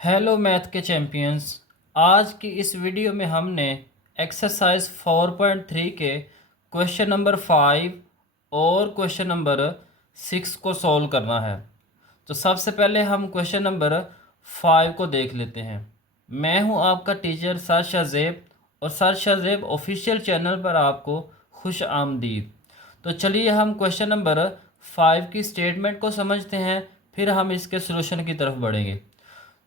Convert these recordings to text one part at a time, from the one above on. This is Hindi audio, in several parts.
हेलो मैथ के चैम्पियंस। आज की इस वीडियो में हमने एक्सरसाइज 4.3 के क्वेश्चन नंबर 5 और क्वेश्चन नंबर 6 को सॉल्व करना है। तो सबसे पहले हम क्वेश्चन नंबर 5 को देख लेते हैं। मैं हूं आपका टीचर सर शाहज़ेब और सर शाहज़ेब ऑफिशियल चैनल पर आपको खुश आमदीद। तो चलिए हम क्वेश्चन नंबर 5 की स्टेटमेंट को समझते हैं, फिर हम इसके सलूशन की तरफ बढ़ेंगे।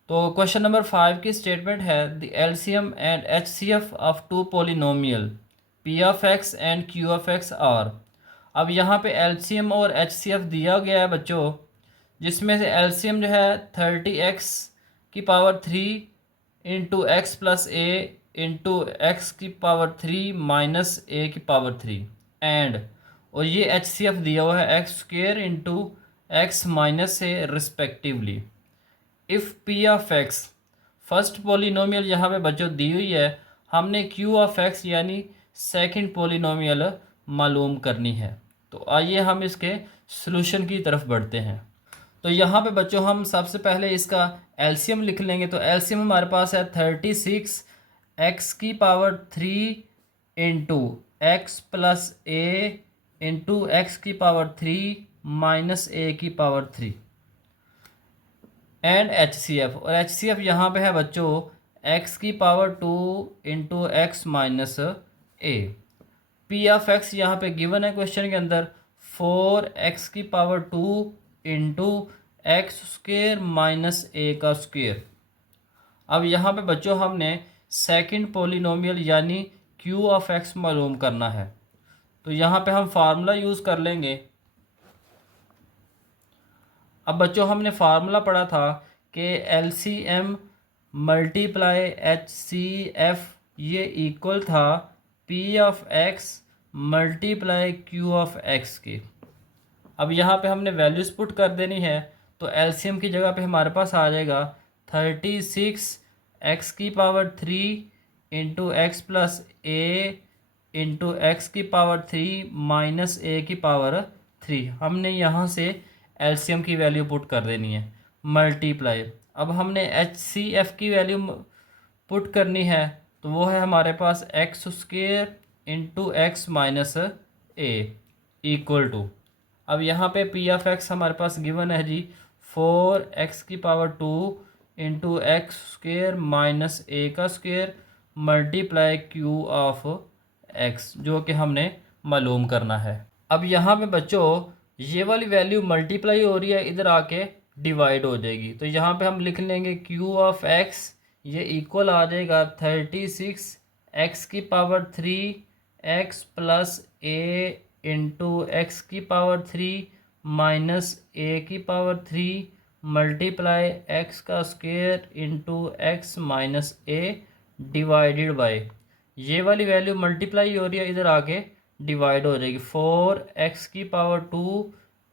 तो क्वेश्चन नंबर 5 की स्टेटमेंट है the LCM and HCF of two polynomial p of x and q of x are. अब यहाँ पे एलसीएम और एचसीएफ दिया गया है बच्चों, जिसमें से एलसीएम जो है 30x की power 3 into x plus a into x की पावर 3 माइनस ए की पावर 3 एंड, और ये एचसीएफ दिया हुआ है x square into x minus A respectively. If P of x first polynomial यहाँ पे बच्चों दी हुई है, हमने क्यू ऑफ एक्स यानी सेकंड पोलिनोमियल मालूम करनी है। तो आइए हम इसके सलूशन की तरफ बढ़ते हैं। तो यहाँ पे बच्चों हम सबसे पहले इसका एलसीएम लिख लेंगे। तो एलसीएम हमारे पास है 36 एक्स की power 3 into x plus a into x की पावर 3 माइनस ए की power 3 and H C F. और एच सी एफ यहाँ पे है बच्चों एक्स की power 2 into x minus a. P of x यहाँ पे गिवन है क्वेश्चन के अंदर 4x की power 2 into x square minus a का स्क्वेयर। अब यहाँ पे बच्चों हमने सेकंड पोलिनोमियल यानी क्यू ऑफ एक्स मालूम करना है। तो यहाँ पे हम फार्मूला यूज़ कर लेंगे। अब बच्चों हमने फार्मूला पढ़ा था कि L C M multiply H C F ये इक्वल था p of x multiply q of x की। अब यहाँ पे हमने वैल्यूज़ पुट कर देनी है। तो एलसीएम की जगह पे हमारे पास आ जाएगा 36 एक्स की power 3 into x plus a into x की पावर 3 माइनस ए की पावर 3। हमने यहाँ से एलसीएम की वैल्यू पुट कर देनी है मल्टीप्लाई। अब हमने एच सी एफ की वैल्यू पुट करनी है, तो वो है हमारे पास x square into x minus a equal to. अब यहाँ पे पी ऑफ एक्स हमारे पास गिवन है जी 4x की power 2 into x square minus a का square multiply q of x, जो कि हमने मालूम करना है। अब यहाँ पे बच्चों ये वाली वैल्यू मल्टीप्लाई हो रही है, इधर आके डिवाइड हो जाएगी। तो यहाँ पे हम लिख लेंगे क्यू ऑफ एक्स ये इक्वल आ जाएगा 36 एक्स की power 3 x plus a into x की पावर 3 माइनस ए की पावर 3 मल्टीप्लाई एक्स का square into x minus A divided by, ये वाली वैल्यू मल्टीप्लाई हो रही है, इधर आके डिवाइड हो जाएगी 4x की power 2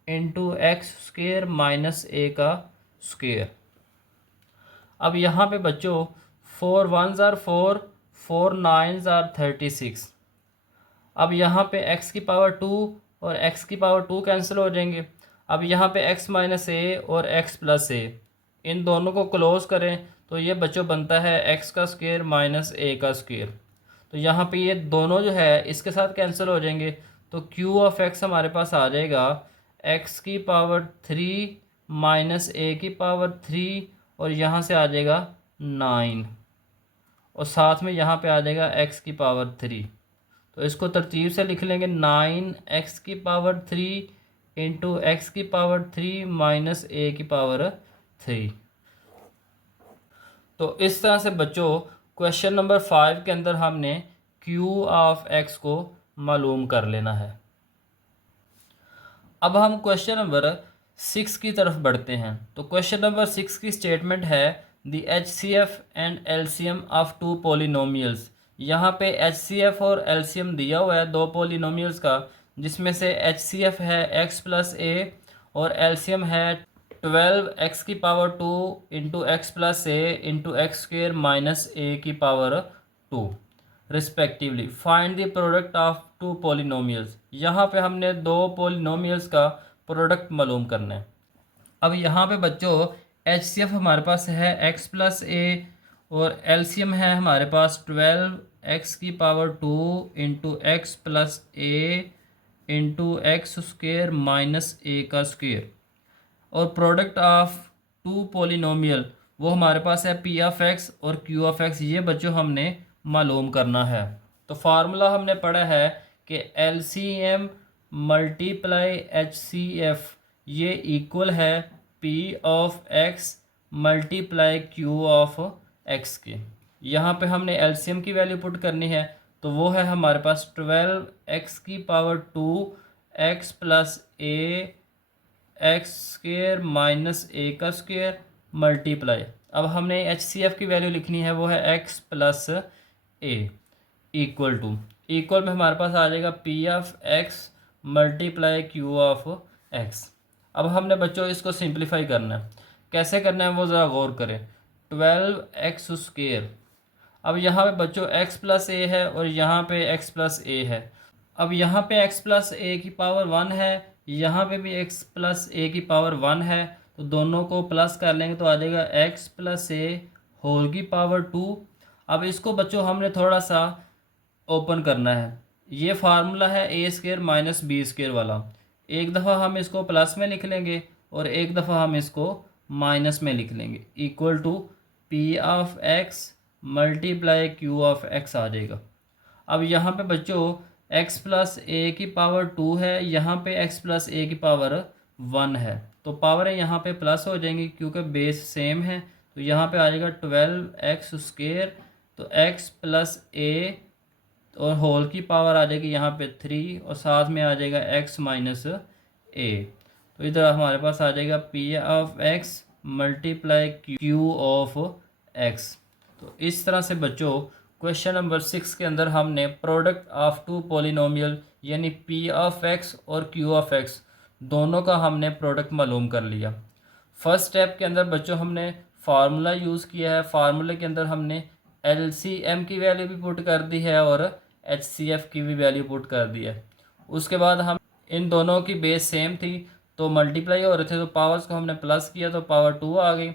into x square minus a का स्क्वेयर। अब यहाँ पे बच्चों 4 1s आर 4, 4 9s आर 36। अब यहाँ पे x की पावर 2 और x की पावर 2 कैंसिल हो जाएंगे। अब यहाँ पे x माइनस ए और x प्लस ए, इन दोनों को क्लोज करें तो ये बच्चों बनता है x का स्क्वेयर माइनस ए का स्क्वेयर। तो यहाँ पे ये दोनों जो है इसके साथ कैंसिल हो जाएंगे। तो q ऑफ x हमारे पास आ जाएगा x की पावर 3 माइनस ए की पावर 3 और यहाँ से आ जाएगा 9 और साथ में यहाँ पे आ जाएगा x की पावर 3। तो इसको तरतीब से लिख लेंगे 9x की पावर 3 इंटू एक्स की पावर 3 माइनस ए की पावर 3। तो इस तरह से बच्चों क्वेश्चन नंबर 5 के अंदर हमने क्यू ऑफ एक्स को मालूम कर लेना है। अब हम क्वेश्चन नंबर 6 की तरफ बढ़ते हैं। तो क्वेश्चन नंबर 6 की स्टेटमेंट है the H C F and LCM of two polynomials. यहाँ पे एच सी एफ और एलसीएम दिया हुआ है दो पोलिनोमियल्स का, जिसमें से एच सी एफ है एक्स प्लस ए और एलसीएम है 12x की power 2 into x plus a into x square minus a की power 2 respectively. Find the product of two polynomials. यहाँ पे हमने दो पोलिनोमियल्स का प्रोडक्ट मालूम करना है। अब यहाँ पे बच्चों HCF हमारे पास है x प्लस ए और LCM है हमारे पास 12x की power 2 into x plus a into x square minus a का स्क्वेयर। और प्रोडक्ट ऑफ टू पोलिनोमियल वो हमारे पास है पी ऑफ एक्स और क्यू ऑफ एक्स। ये बच्चों हमने मालूम करना है। तो फार्मूला हमने पढ़ा है कि L C M multiply H C F ये इक्वल है p of x multiply q of x के। यहाँ पे हमने एलसीएम की वैल्यू पुट करनी है, तो वो है हमारे पास 12x की power 2 x plus a x square minus a का स्क्वेयर मल्टीप्लाई। अब हमने एच सी एफ की वैल्यू लिखनी है, वो है x plus a equal to, equal में हमारे पास आ जाएगा p of x multiply q of x. अब हमने बच्चों इसको सिंप्लीफाई करना है। कैसे करना है वो ज़रा गौर करें। 12x स्क्वेयर, अब यहाँ पे बच्चों x प्लस ए है और यहाँ पे x प्लस ए है। अब यहाँ पे x प्लस ए की पावर 1 है, यहाँ पे भी x प्लस ए की पावर 1 है, तो दोनों को प्लस कर लेंगे तो आ जाएगा x प्लस ए होल की पावर 2। अब इसको बच्चों हमने थोड़ा सा ओपन करना है। ये फार्मूला है ए स्क्वेयर माइनस बी स्क्वेयर वाला। एक दफ़ा हम इसको प्लस में लिख लेंगे और एक दफ़ा हम इसको माइनस में लिख लेंगे, equal to p of x multiply q of x आ जाएगा। अब यहाँ पे बच्चों x प्लस ए की पावर 2 है, यहाँ पे x प्लस ए की पावर 1 है, तो पावर यहाँ पे प्लस हो जाएंगी क्योंकि बेस सेम है। तो यहाँ पे आ जाएगा 12x स्क्वेयर, तो x प्लस ए और होल की पावर आ जाएगी यहाँ पे 3 और साथ में आ जाएगा x माइनस ए। तो इधर हमारे पास आ जाएगा p of x multiply q of x. तो इस तरह से बच्चों क्वेश्चन नंबर 6 के अंदर हमने प्रोडक्ट ऑफ टू पॉलिनोमियल यानी पी ऑफ एक्स और क्यू ऑफ एक्स दोनों का हमने प्रोडक्ट मालूम कर लिया। फर्स्ट स्टेप के अंदर बच्चों हमने फार्मूला यूज़ किया है। फार्मूले के अंदर हमने एलसीएम की वैल्यू भी पुट कर दी है और एचसीएफ की भी वैल्यू पुट कर दी है। उसके बाद हम इन दोनों की बेस सेम थी तो मल्टीप्लाई हो रहे थे, तो पावर्स को हमने प्लस किया तो पावर 2 आ गई।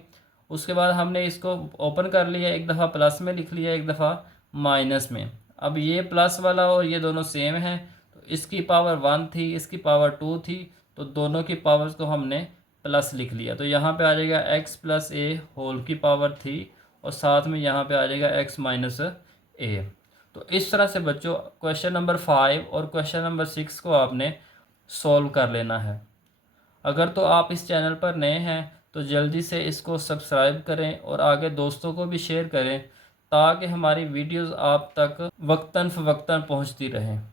उसके बाद हमने इसको ओपन कर लिया, एक दफ़ा प्लस में लिख लिया, एक दफ़ा माइनस में। अब ये प्लस वाला और ये दोनों सेम हैं, तो इसकी पावर 1 थी, इसकी पावर 2 थी, तो दोनों की पावर्स को हमने प्लस लिख लिया। तो यहाँ पे आ जाएगा x प्लस ए होल की पावर 3 और साथ में यहाँ पे आ जाएगा x माइनस ए। तो इस तरह से बच्चों क्वेश्चन नंबर 5 और क्वेश्चन नंबर 6 को आपने सॉल्व कर लेना है। अगर तो आप इस चैनल पर नए हैं तो जल्दी से इसको सब्सक्राइब करें और आगे दोस्तों को भी शेयर करें ताकि हमारी वीडियोस आप तक वक्तन फ़वक्तन पहुंचती रहें।